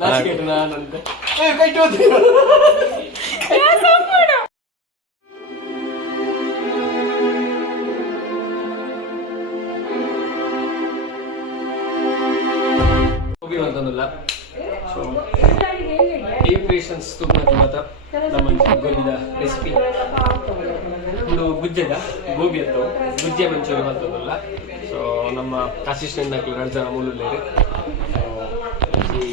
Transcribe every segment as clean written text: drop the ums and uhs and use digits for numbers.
ನಾಚಿಕೆಟ್ಟು ನಾನಂತೆ gobi ಅಂತಂದಿಲ್ಲ. So ಈ patience ತುಂಬ ನಮ್ಮ ಗೋಬಿದ ರೆಸಿಪಿ ಒಂದು ಗುಜ್ಜೆದ ಗೋಬಿ ಅಂತ ಗುಜ್ಜೆ ಮಂಚೂರಿ ಅಂತಂದಿಲ್ಲ. ಸೊ ನಮ್ಮ ಅಸಿಸ್ಟೆಂಟ್ ನಾಲ್ಕು ರಡ್ಜ ಮೂಲೂರು ಈ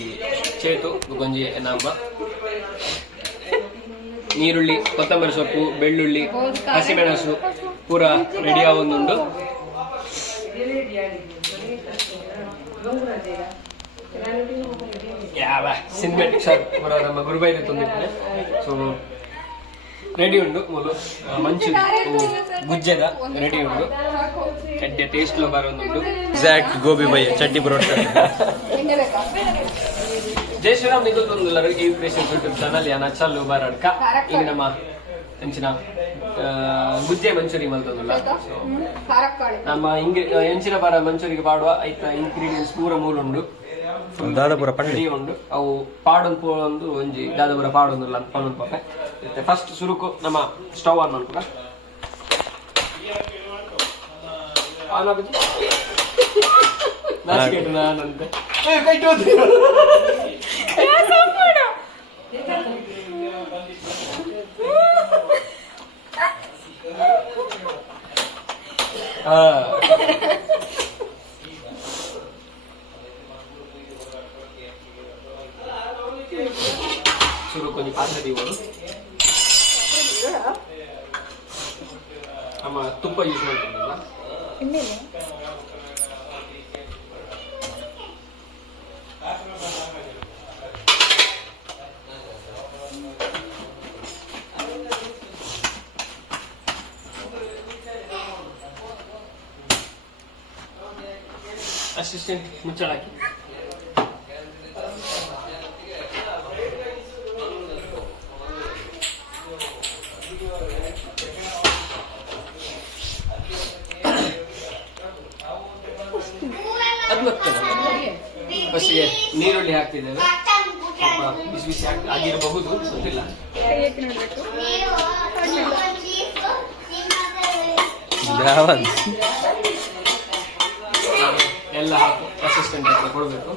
చేతు ಗೊಂಜಿ ಎನ್ನಮ್ಮ ನೀರುಳ್ಳಿ ಕೊತ್ತಂಬರಿ ಸೊಪ್ಪು ಬೆಳ್ಳುಳ್ಳಿ ಹಸಿಮೆಣಸು ಪೂರ ರೆಡಿ ಆಗುಂದುಂಡು. ಯಾವ ಸಿನಿಮೆಟಿಕ್ ಶಾಟ್ ಪೂರ ನಮ್ಮ ಗುರುಬೈದು ತಂದಿದ್ದೇನೆ. ಸೊ ರೆಡಿ ಉಂಡು ಮೂಲು ಮಂಚೂರಿ ಗುಜ್ಜೆದ ರೆಡಿ ಉಂಡು. ಚಡ್ಡೆ ಟೇಸ್ಟ್ ಲೋ ಬರೋದುಂಡು. ಎಕ್ಸಾಕ್ಟ್ ಗೋಬಿ ಬೈ ಚಡ್ಡಿ ಪರೋಟ. ಜೈ ಶ್ರೀರಾಮ್ ನಿಗುತ್ತೊಂದು ಈ ಕ್ರಿಯೇಷನ್ಸ್ ಯೂಟ್ಯೂಬ್ ಚಾನಲ್ ಯಾನ ಅಚಲ್ ಉಬಾರಡ್ಕ ಈಗ ನಮ್ಮ ಎಂಚಿನ ಗುಜ್ಜೆ ಮಂಚೂರಿ ಮಲ್ತೊಂದುಲ್ಲ. ನಮ್ಮ ಎಂಚಿನ ಬಾರ ಮಂಚೂರಿಗೆ ಪಾಡುವ ಐತ ಇಂಗ್ರೀಡಿಯೆಂಟ್ಸ್ ಪೂರ ಮೂಲುಂಡು ದಾದಪುರ ಪಂಡಿ ಉಂಡು. ಅವು ಪಾಡೊಂದು ಪೋಳೊಂದು ಒಂಜಿ ದಾದಪುರ ಪಾಡೊಂದುಲ್ಲ ಅಂತ ಪಣ್ಣು ಪಾಪೆ. ಫಸ್ಟ್ ಸುರುಕು ನಮ್ಮ ಸ್ಟವ್ ಆನ್ ಮಾಡ್ಕೊಳ. ಆನ್ ಆಗುತ್ತೆ ನಾಚಿಕೆಟ್ಟು ನಾನಂತೆ ಸುರು ಕೊಂಚ ಪಾತ್ರೆ ತೀವರು ನಮ್ಮ ತುಪ್ಪ ಯೂಸ್ ಮಾಡ್ಕೊಂಡಲ್ಲ. ಅಸಿಸ್ಟೆಂಟ್ ಮುಚ್ಚಳಾಕಿ ಫಸ್ಟಿಗೆ ನೀರುಳ್ಳಿ ಹಾಕ್ತಿದ್ದೇವೆ. ಸ್ವಲ್ಪ ಬಿಸಿ ಬಿಸಿ ಆಗಿರಬಹುದು ಗೊತ್ತಿಲ್ಲ. ಎಲ್ಲ ಹಾಕಿ ಅಸಿಸ್ಟೆಂಟ್ ಹತ್ರ ಕೊಡಬೇಕು.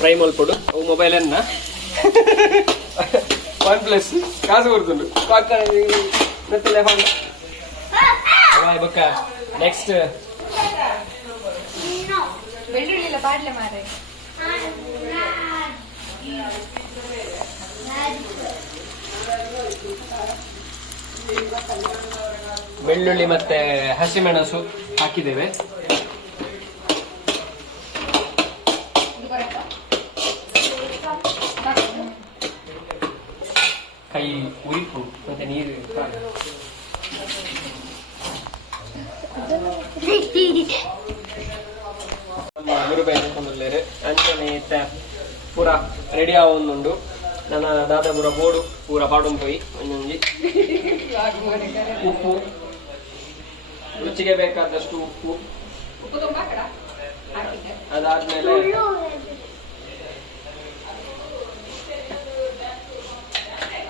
ಫ್ರೈ ಮಲ್ಪಡು ಅವು ಮೊಬೈಲ್ ಅನ್ನ OnePlus ಕಾಸು ಕೊಡ್ತುಂಡು ಗೊತ್ತಿಲ್ಲ ಬೊಕ್ಕ ನೆಕ್ಸ್ಟ್ ಬೆಳ್ಳುಳ್ಳಿ ಮತ್ತೆ ಹಸಿಮೆಣಸು ಹಾಕಿದ್ದೇವೆ. ಕೈ ಉರಿಪು ಮತ್ತೆ ನೀರು ಗುರುಬೈಕೊಂಡ್ರೆ ಅಂಚನೆ ಪೂರ ರೆಡಿ ಆವೊಂದುಂಡು. ನನ್ನ ದಾದ ಪೂರ ಬೋಡು ಪೂರ ಪಾಡೊಂದು ಪೋಯಿ ಒಂದೊಂಜಿ ಉಪ್ಪು ರುಚಿಗೆ ಬೇಕಾದಷ್ಟು ಉಪ್ಪು. ಅದಾದ್ಮೇಲೆ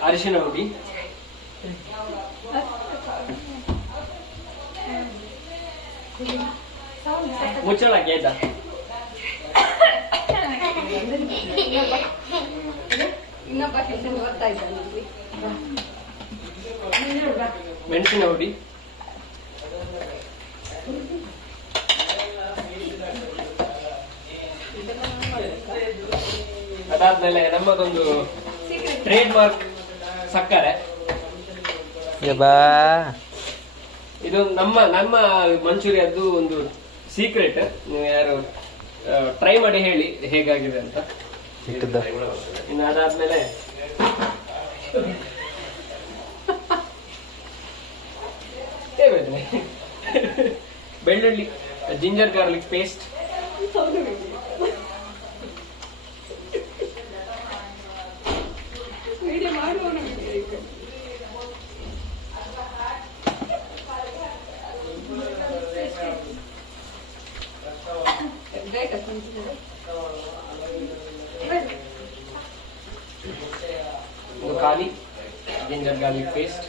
ಅರಿಶಿನ ಹುಡಿ, ಮುಚ್ಚಳಕ್ಕೆ ಆಯ್ತಾ ಮೆಣಸಿನ ಹುಡಿ, ಅದಾದ್ಮೇಲೆ ನಮ್ಮದೊಂದು ಟ್ರೇಡ್ ಮಾರ್ಕ್ ಸಕ್ಕರೆ. ಇದು ನಮ್ಮ ನಮ್ಮ ಮಂಚೂರಿಯದ್ದು ಒಂದು ಸೀಕ್ರೆಟ್. ನೀವು ಯಾರು ಟ್ರೈ ಮಾಡಿ ಹೇಳಿ ಹೇಗಾಗಿದೆ ಅಂತ. ಇನ್ನು ಅದಾದ್ಮೇಲೆ ಬೆಳ್ಳುಳ್ಳಿ, ಜಿಂಜರ್ ಗಾರ್ಲಿಕ್ ಪೇಸ್ಟ್, ಒಂದು ಖಾಲಿ ಜಿಂಜರ್ ಗಾರ್ಲಿಕ್ ಪೇಸ್ಟ್,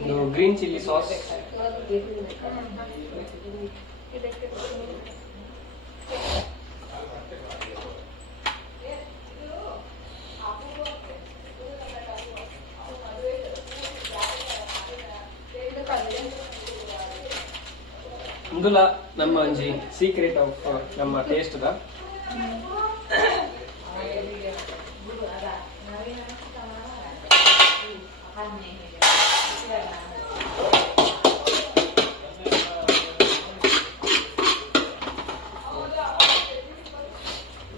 ಒಂದು ಗ್ರೀನ್ ಚಿಲ್ಲಿ ಸಾಸ್, ಇಂದುಲ ನಮ್ಮ ಒಂಜಿ ಸೀಕ್ರೆಟ್ ಆಫ್ ನಮ್ಮ ಟೇಸ್ಟ್ ದ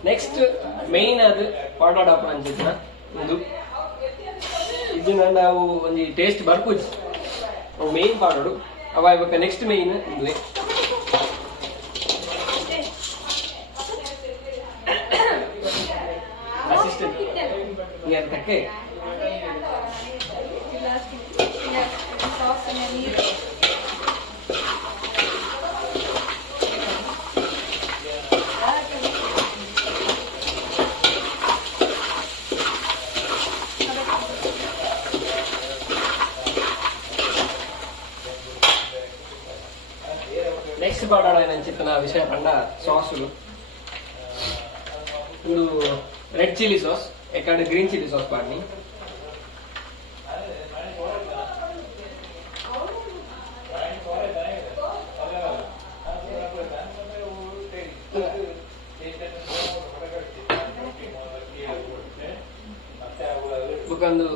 ನೆಕ್ಸ್ಟ್ ಮೇನ್ ಅದು ಪಾಡೋಡ್ ಆಪಣ ಅಂಚಿನ ಒಂದು ಇದನ್ನ ನಾವು ಒಂದು ಟೇಸ್ಟ್ ಬರ್ಪುಜ್ ಮೇನ್ ಪಾಡೋಡು ಅವ ಇವಾಗ ನೆಕ್ಸ್ಟ್ ಮೇನ್ ಒಂದು ಅಸಿಸ್ಟೆಂಟ್ ಅದಕ್ಕೆ నెక్స్ట్ పాడాలని చెప్పిన విషయ పండ సాసులు ఇప్పుడు రెడ్ చిల్లీ సాస్ ఎక్కడ గ్రీన్ చిల్లీ సాస్ పాడిని ಬುಕ್ಕಂದು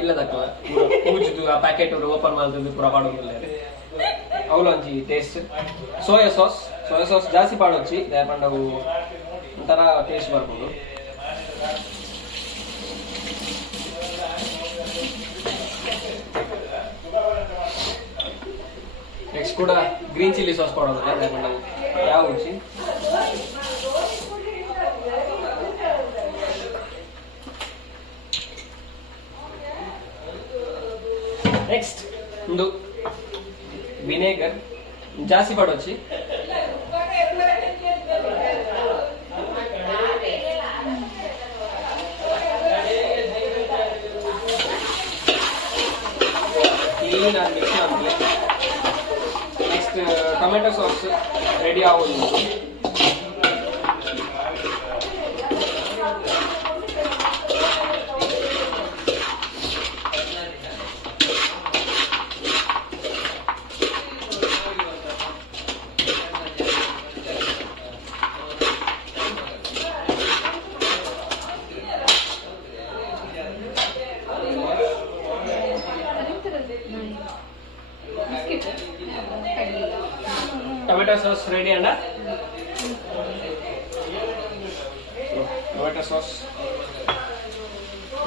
ಇಲ್ಲದಕ್ಕ ಪೂಜದು ಆ ಪ್ಯಾಕೆಟ್ ಓಪನ್ ಮಾಡಿದ್ದು ಪೂರ ಪಾಡೋದಿಲ್ಲ ಅವಲೊಂಜಿ ಟೇಸ್ಟ್ ಸೋಯಾ ಸಾಸ್ ಜಾಸ್ತಿ ಪಾಡೊಚ್ಚಿ ದಯಪಂಡ ಅವು ಒಂಥರ ಟೇಸ್ಟ್ ಬರ್ಬೋದು. ನೆಕ್ಸ್ಟ್ ಕೂಡ ಗ್ರೀನ್ ಚಿಲ್ಲಿ ಸಾಸ್ ಪಾಡೋದಿಲ್ಲ ದಯಪಂಡ ಯಾವ ರುಚಿ ನೆಕ್ಸ್ಟ್ ಒಂದು ವಿನೆಗರ್ ಜಾಸ್ತಿ ಪಡೋಚ್ಚಿ ಕ್ಲೀನ್ ಆಗಿ ಮಿಕ್ಸ್ ಮಾಡ್ತೀವಿ. ನೆಕ್ಸ್ಟ್ ಟೊಮೆಟೊ ಸಾಸ್ ರೆಡಿ ಆಗೋದು. ಟೊಮೆಟೊ ಸಾಸ್ ರೆಡಿ ಅಣ್ಣ. ಟೊಮೆಟೊ ಸಾಸ್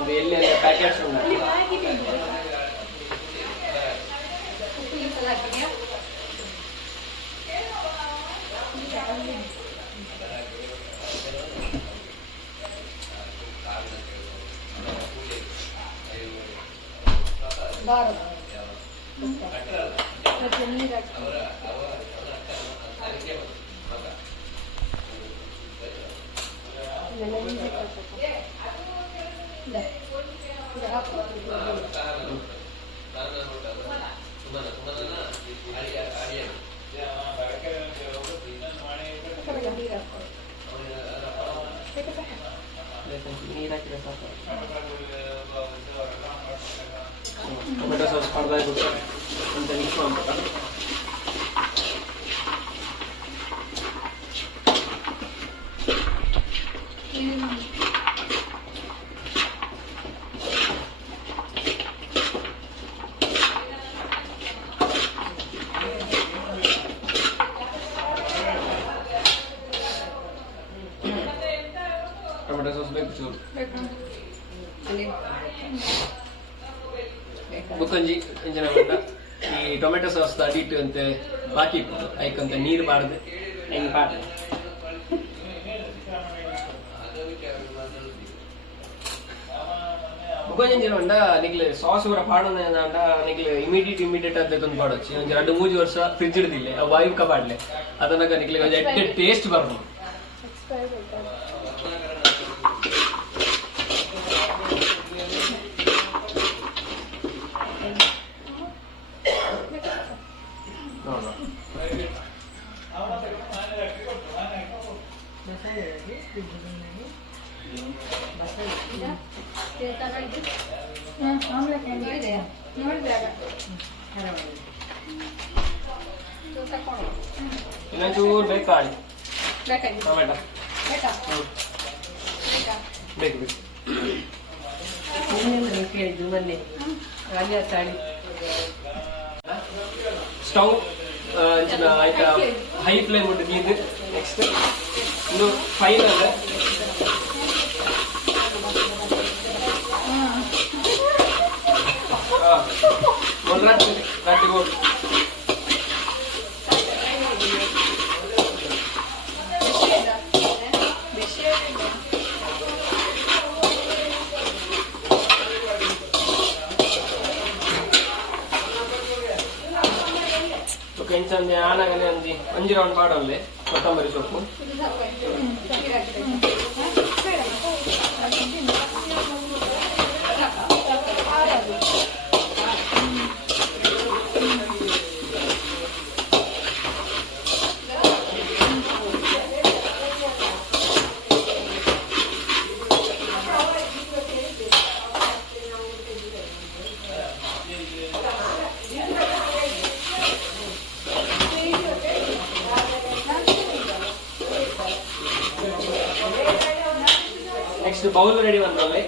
ಇದು ಎಲ್ಲಿ ಪ್ಯಾಕೆಟ್ಸ್ ఉన్నాయి. ಟೊಮೆಟೊ ಸಾಸ್ ಪಡೆದಾಗುತ್ತೆ ಅಂತ ಮಿಕ್ಸ್ ಮಾಡ್ಬೇಕು. ಟೊಮೆಟೊ ಸಾಸ್ ಬೇಕು ಚೂರು. ಬುಕ್ಕೊಂಜಿ ಇಂಜಿನ ಬಂದ ಈ ಟೊಮೆಟೊ ಸಾಸ್ ಅಡಿಟ್ಟು ಅಂತ ಬಾಕಿ ಇತ್ತು ಐಕಂತ ನೀರು ಬಾರ್ದು ಹೆಂಗೆ ಬಾರ್ದು ಬುಕ್ಕೊಂಜಿನ ಬಂದ ನಿಗ್ಲು ಸಾಸ್ ಕೂಡ ಪಾಡೋಣ ಅಂಡ ನಿಗ್ಲು ಇಮಿಡಿಯೇಟ್ ಅಂತ ತಂದು ಪಾಡೋಚ್ಚಿ ಒಂದು 2-3 ವರ್ಷ ಫ್ರಿಜ್ ಇಡ್ದಿಲ್ಲ ವಾಯು ಕಬಾಡ್ಲೆ ಅದನ್ನಾಗ ನಿಗ್ಲಿ ಒಂದು ಎಡ್ಡೆ ಟೇಸ್ಟ್ ಬರ್ಬೋದು ಇನ್ನೊಂಚೂರು ಬೇಕಾಳಿ ಟೊಮೆಟೊ ಬೇಕು ಸ್ಟವ್ ಆಯ್ತಾ ಹೈ ಫ್ಲೇಮ್ ಉಂಟು ನೆಕ್ಸ್ಟ್ ಇನ್ನು ಫೈನಲ್ ರಾತ್ರಿ ಗೋಡು ಕೆಂಚಂದಿ ಆನಾಗನೆ ಒಂಜಿ ರೌಂಡ್ ಪಾಡೋಲ್ಲೆ ಕೊತ್ತಂಬರಿ ಸೊಪ್ಪು ನೆಕ್ಸ್ಟ್ ಬೌಲ್ ರೆಡಿ ಬಂದಲ್ಲಿ